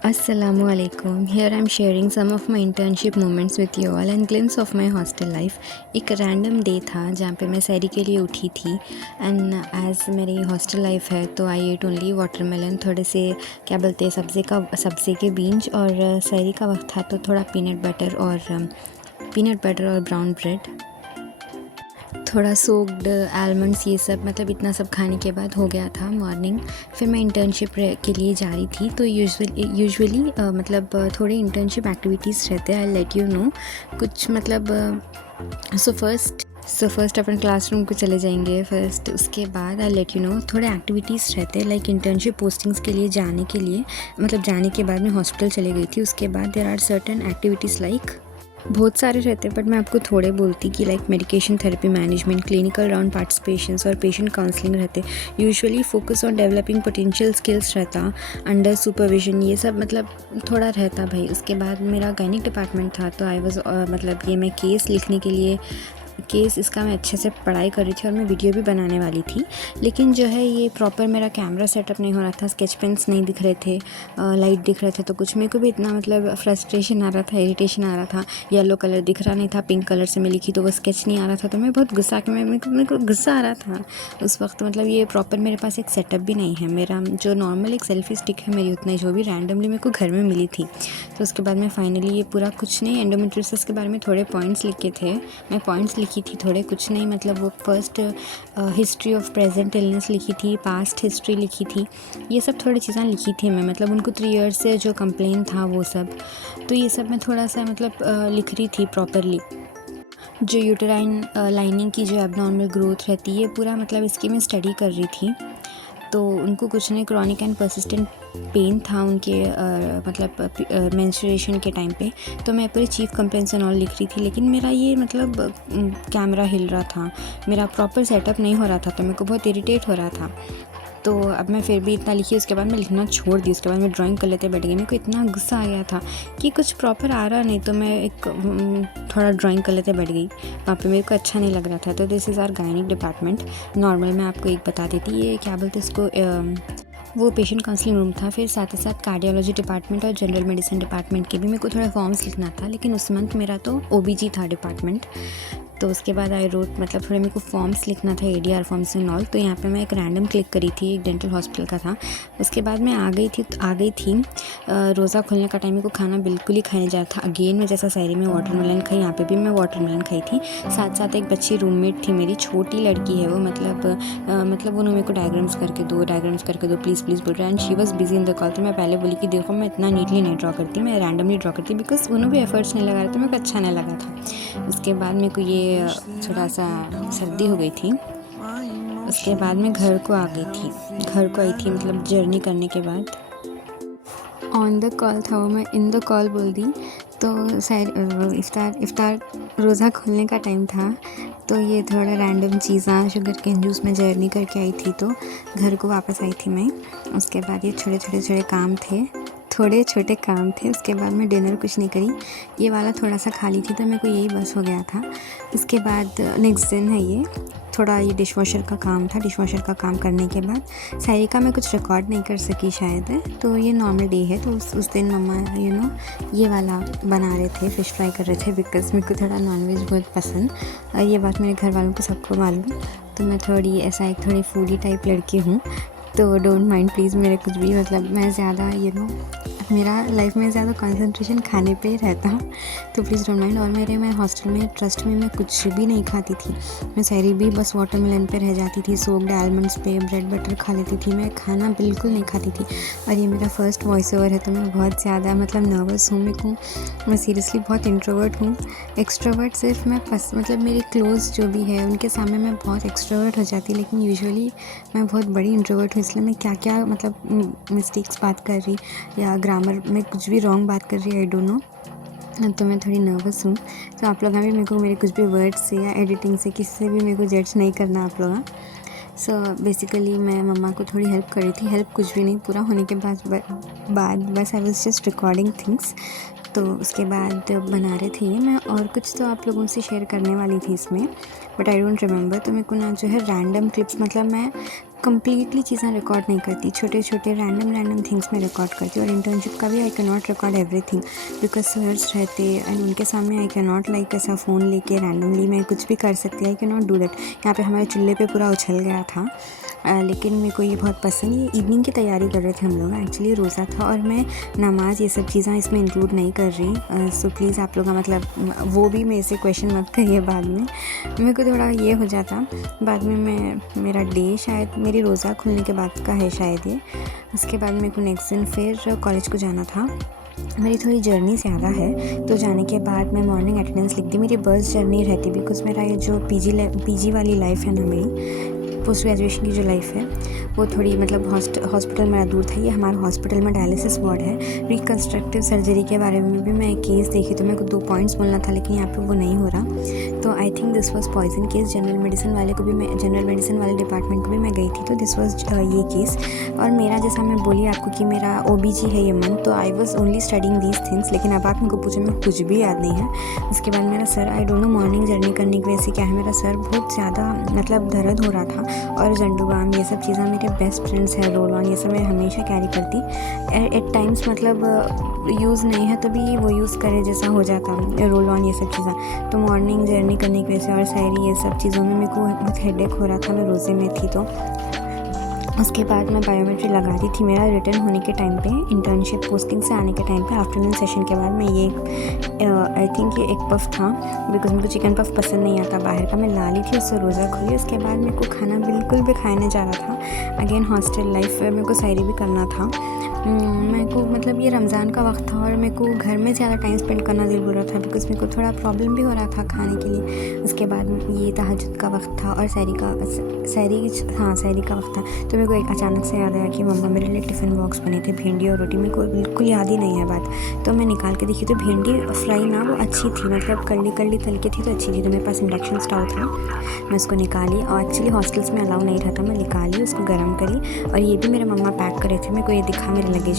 Assalamualaikum. Here I'm sharing some of my internship moments with you all and glimpse of my hostel life. एक random day था जहाँ पे मैं सैरी के लिए उठी थी एंड एज मेरी हॉस्टल लाइफ है तो आई एट ओनली वाटरमेलन, थोड़े से क्या बोलते हैं सब्ज़ी के बीन्स, और सैरी का वक्त था तो थोड़ा पीनट बटर और ब्राउन ब्रेड, थोड़ा सोक्ड आलमंड्स, ये सब मतलब इतना सब खाने के बाद हो गया था मॉर्निंग। फिर मैं इंटर्नशिप के लिए जा रही थी तो यूजुअली मतलब थोड़े इंटर्नशिप एक्टिविटीज़ रहते हैं, आई लेट यू नो कुछ मतलब। सो फर्स्ट अपन क्लासरूम को चले जाएंगे फर्स्ट, उसके बाद आई लेट यू नो थोड़े एक्टिविटीज़ रहते हैं लाइक इंटर्नशिप पोस्टिंग्स के लिए जाने के लिए, मतलब जाने के बाद मैं हॉस्पिटल चले गई थी। उसके बाद there are certain activities like बहुत सारे रहते हैं बट मैं आपको थोड़े बोलती कि like medication therapy management, clinical round participations और पेशेंट काउंसलिंग रहते। Usually focus on developing potential skills रहता अंडर सुपरविजन, ये सब मतलब थोड़ा रहता भाई। उसके बाद मेरा गायनिक डिपार्टमेंट था तो आई वाज मतलब ये मैं केस इसका मैं अच्छे से पढ़ाई कर रही थी और मैं वीडियो भी बनाने वाली थी, लेकिन जो है ये प्रॉपर मेरा कैमरा सेटअप नहीं हो रहा था, स्केच पेन्स नहीं दिख रहे थे, लाइट दिख रहे थे, तो कुछ मेरे को भी इतना मतलब फ्रस्ट्रेशन आ रहा था, इरिटेशन आ रहा था। येलो कलर दिख रहा नहीं था, पिंक कलर से मैं लिखी तो वो स्केच नहीं आ रहा था, तो मैं बहुत गुस्सा कि मेरे को गुस्सा आ रहा था उस वक्त। मतलब ये प्रॉपर मेरे पास एक सेटअप भी नहीं है, मेरा जो नॉर्मल एक सेल्फी स्टिक है मेरी उतना ही, जो भी रैंडमली मेरे को घर में मिली थी। तो उसके बाद मैं फाइनली ये पूरा कुछ नहीं, एंडोमेट्रियोसिस के बारे में थोड़े पॉइंट्स लिखे थे, मैं पॉइंट्स लिखी थी थोड़े, कुछ नहीं मतलब वो first history of present illness लिखी थी, पास्ट हिस्ट्री लिखी थी, ये सब थोड़ी चीज़ें लिखी थी मैं, मतलब उनको 3 ईयर्स से जो कंप्लेन था वो सब, तो ये सब मैं थोड़ा सा मतलब लिख रही थी प्रॉपरली। जो यूटेराइन लाइनिंग की जो एबनॉर्मल ग्रोथ रहती है पूरा, मतलब इसकी मैं स्टडी कर रही थी। तो उनको कुछ नहीं, क्रॉनिक एंड परसिस्टेंट पेन था उनके मतलब मेंस्ट्रुएशन के टाइम पे, तो मैं पूरे चीफ कंप्लेंट्स एंड ऑल लिख रही थी, लेकिन मेरा ये मतलब कैमरा हिल रहा था, मेरा प्रॉपर सेटअप नहीं हो रहा था, तो मेरे को बहुत इरिटेट हो रहा था। तो अब मैं फिर भी इतना लिखी, उसके बाद मैं लिखना छोड़ दी, उसके बाद मैं ड्राइंग कर लेते बैठ गई। मेरे को इतना गुस्सा आ गया था कि कुछ प्रॉपर आ रहा नहीं, तो मैं एक थोड़ा ड्राइंग कर लेते बैठ गई, वहाँ पे मेरे को अच्छा नहीं लग रहा था। तो this is our gynaec department. Normal मैं आपको एक बता देती, ये क्या बोलते इसको, वो पेशेंट काउंसलिंग रूम था। फिर साथ ही साथ कार्डियोलॉजी डिपार्टमेंट और जनरल मेडिसिन डिपार्टमेंट के भी मेरे को थोड़ा फॉर्म्स लिखना था, लेकिन उस मंथ मेरा तो ओबीजी था डिपार्टमेंट। तो उसके बाद आई रोट, मतलब थोड़े मेरे को फॉर्म्स लिखना था, एडीआर फॉर्म्स एंड ऑल। तो यहाँ पे मैं एक रैंडम क्लिक करी थी, एक डेंटल हॉस्पिटल का था। उसके बाद मैं आ गई थी रोज़ा खुलने का टाइम, मेरे को खाना बिल्कुल ही खाने जा रहा था। अगेन मैं जैसा सैरी में वाटरमेलन खाई, यहाँ पे भी मैं वाटरमेलन खाई थी। साथ साथ एक बच्ची रूममेट थी मेरी, छोटी लड़की है वो, मतलब उन्होंने मेरे को डायग्राम्स करके दो प्लीज़ बोल रहा है, and she was busy in the call. तो मैं पहले बोली कि देखो मैं इतना नीटली नहीं ड्रॉ करती, मैं रैंडमली ड्रॉ करती, बिकॉज उन्होंने भी एफर्ट्स नहीं लगा रहे थे, मेरे को अच्छा नहीं लगा था। उसके बाद मेरे को ये थोड़ा सा सर्दी हो गई थी। उसके बाद मैं घर को आई थी मतलब जर्नी करने के बाद। ऑन द कॉल था वो, मैं इन द कॉल बोल दी। तो इफ्तार रोज़ा खोलने का टाइम था, तो ये थोड़ा रैंडम चीज़ें शुगर केन जूस में जर्नी करके आई थी, तो घर को वापस आई थी मैं। उसके बाद ये छोटे छोटे काम थे। उसके बाद मैं डिनर कुछ नहीं करी, ये वाला थोड़ा सा खा ली थी, तो मेरे को यही बस हो गया था। उसके बाद नेक्स्ट दिन है ये, थोड़ा ये डिशवॉशर का काम था। डिशवॉशर का काम करने के बाद सैरी का मैं कुछ रिकॉर्ड नहीं कर सकी शायद, तो ये नॉर्मल डे है। तो उस दिन मम्मा ये वाला बना रहे थे, फ़िश फ्राई कर रहे थे, बिकॉज़ मेरे को थोड़ा नॉनवेज बहुत पसंद, और ये बात मेरे घर वालों को सबको मालूम। तो मैं थोड़ी फूडी टाइप लड़की हूँ, तो डोंट माइंड प्लीज़ मेरे कुछ भी, मतलब मैं ज़्यादा मेरा लाइफ में ज़्यादा कंसंट्रेशन खाने पे ही रहता, तो प्लीज़ डोंट माइंड। और मैं हॉस्टल में ट्रस्ट में मैं कुछ भी नहीं खाती थी, मैं सैरी भी बस वाटरमेलन पे रह जाती थी, सोक्ड आलमंड्स पे ब्रेड बटर खा लेती थी, मैं खाना बिल्कुल नहीं खाती थी। और ये मेरा फर्स्ट वॉइस ओवर है, तो मैं बहुत ज़्यादा मतलब नर्वस हूँ। मैं सीरियसली बहुत इंट्रोवर्ट हूँ। एक्सट्रोवर्ट सिर्फ मैं मतलब मेरे क्लोज जो भी है उनके सामने मैं बहुत एक्सट्रोवर्ट हो जाती, लेकिन यूजुअली मैं बहुत बड़ी इंट्रोवर्ट हूँ, इसलिए मैं क्या मतलब मिस्टेक्स बात कर रही या ग्रामर में कुछ भी रॉन्ग बात कर रही, आई डोंट नो, तो मैं थोड़ी नर्वस हूँ। तो आप लोग भी मेरे कुछ भी वर्ड्स से या एडिटिंग से किससे भी मेरे को जज नहीं करना आप लोग। सो बेसिकली मैं मम्मा को थोड़ी हेल्प कर रही थी, हेल्प कुछ भी नहीं, पूरा होने के बाद बस I was just recording things. तो उसके बाद बना रहे थे ये, मैं और कुछ तो आप लोगों से शेयर करने वाली थी इसमें, बट आई डोंट रिमेंबर। तो मेरे को ना जो है रैंडम क्लिप्स, मतलब मैं कंप्लीटली चीज़ें रिकॉर्ड नहीं करती, छोटे छोटे रैंडम थिंग्स में रिकॉर्ड करती हूँ। और इंटर्नशिप का भी I can not record everything because sirs रहते एंड उनके सामने आई कैन नॉट लाइक ऐसा फ़ोन लेके रैंडमली मैं कुछ भी कर सकती, I can not do that. यहाँ पे हमारे चूल्हे पे पूरा उछल गया था, लेकिन मेरे को ये बहुत पसंद। ये इवनिंग की तैयारी कर रहे थे हम लोग, एक्चुअली रोज़ा था और मैं नमाज़ ये सब चीज़ें इसमें इंक्लूड नहीं कर रही। सो प्लीज़ आप लोग मतलब वो भी मेरे से क्वेश्चन मत करिए बाद में, मेरे को थोड़ा ये हो जाता बाद में। मैं मेरा डे शायद मेरी रोज़ा खुलने के बाद का है शायद ये। उसके बाद मेरे को नेक्स्ट दिन फिर कॉलेज को जाना था। मेरी थोड़ी जर्नी ज़्यादा है तो जाने के बाद मैं मॉर्निंग अटेंडेंस लिख दी। मेरी बस जर्नी रहती बिकॉज मेरा ये जो पीजी वाली लाइफ है ना, मेरी पोस्ट ग्रेजुएशन की जो लाइफ है वो थोड़ी मतलब हॉस्पिटल मेरा दूर था। ये हमारे हॉस्पिटल में डायलिसिस वार्ड है। रिकन्स्ट्रक्टिव सर्जरी के बारे में भी मैं एक केस देखी तो मेरे को 2 पॉइंट्स बोलना था, लेकिन यहाँ पे वो नहीं हो रहा। तो I think this was poison case. General medicine वाले डिपार्टमेंट को भी मैं गई थी, तो दिस वाज ये केस। और मेरा जैसा मैं बोली आपको कि मेरा OBG है ये मंथ, तो I was only studying these things. लेकिन अब आप मेरे को पूछे मेरे को कुछ भी याद नहीं है। उसके बाद मेरा sir, I don't know morning journey करने की वजह से क्या है, मेरा सर बहुत ज़्यादा मतलब दर्द हो रहा था। और जंडूबाम ये सब चीज़ें मेरे बेस्ट फ्रेंड्स हैं, रोल ऑन ये सब मैं हमेशा कैरी करती। एट टाइम्स मतलब यूज़ नहीं है तो भी वो यूज़ करे जैसा हो जाता रोल ऑन ये सब चीज़ें। तो मॉर्निंग जर्नी करने की वजह से और सैरी ये सब चीज़ों में मेरे को बहुत हेडेक हो रहा था, मैं रोज़े में थी। तो उसके बाद मैं बायोमेट्री लगा दी थी। मेरा रिटर्न होने के टाइम पे, इंटर्नशिप पोस्टिंग से आने के टाइम पे, आफ्टरनून सेशन के बाद मैं ये आई थिंक ये एक पफ था बिकॉज मेरे को चिकन पफ पसंद नहीं आता बाहर का, मैं ला ली थी, उससे रोज़ा खुली। उसके बाद मेरे को खाना बिल्कुल भी खाने जा रहा था। अगेन हॉस्टल लाइफ मेरे को सैरी भी करना था। मेरे को मतलब ये रमज़ान का वक्त था और मेरे को घर में ज़्यादा टाइम स्पेंड करना दिल बोल रहा था बिकॉज मेरे को थोड़ा प्रॉब्लम भी हो रहा था खाने के लिए। उसके बाद ये तहज्जुद का वक्त था और सैरी का वक्त था। तो मेरे को एक अचानक से याद आया कि मम्मा मेरे लिए टिफ़िन बॉक्स बने थे, भिंडी और रोटी। मेरे को बिल्कुल याद ही नहीं है बात। तो मैं निकाल के देखी तो भिंडी फ्राई ना वो अच्छी थी, मतलब कल्ली तल के थी तो अच्छी थी। तो मेरे पास इंडक्शन स्टोव था, मैं उसको निकाली और एक्चुअली हॉस्टल्स में अलाउ नहीं रहता, मैं निकाली उसको गर्म करी। और ये भी मेरे मम्मा पैक करे थे, मेरे को ये दिखा मेरे लगेज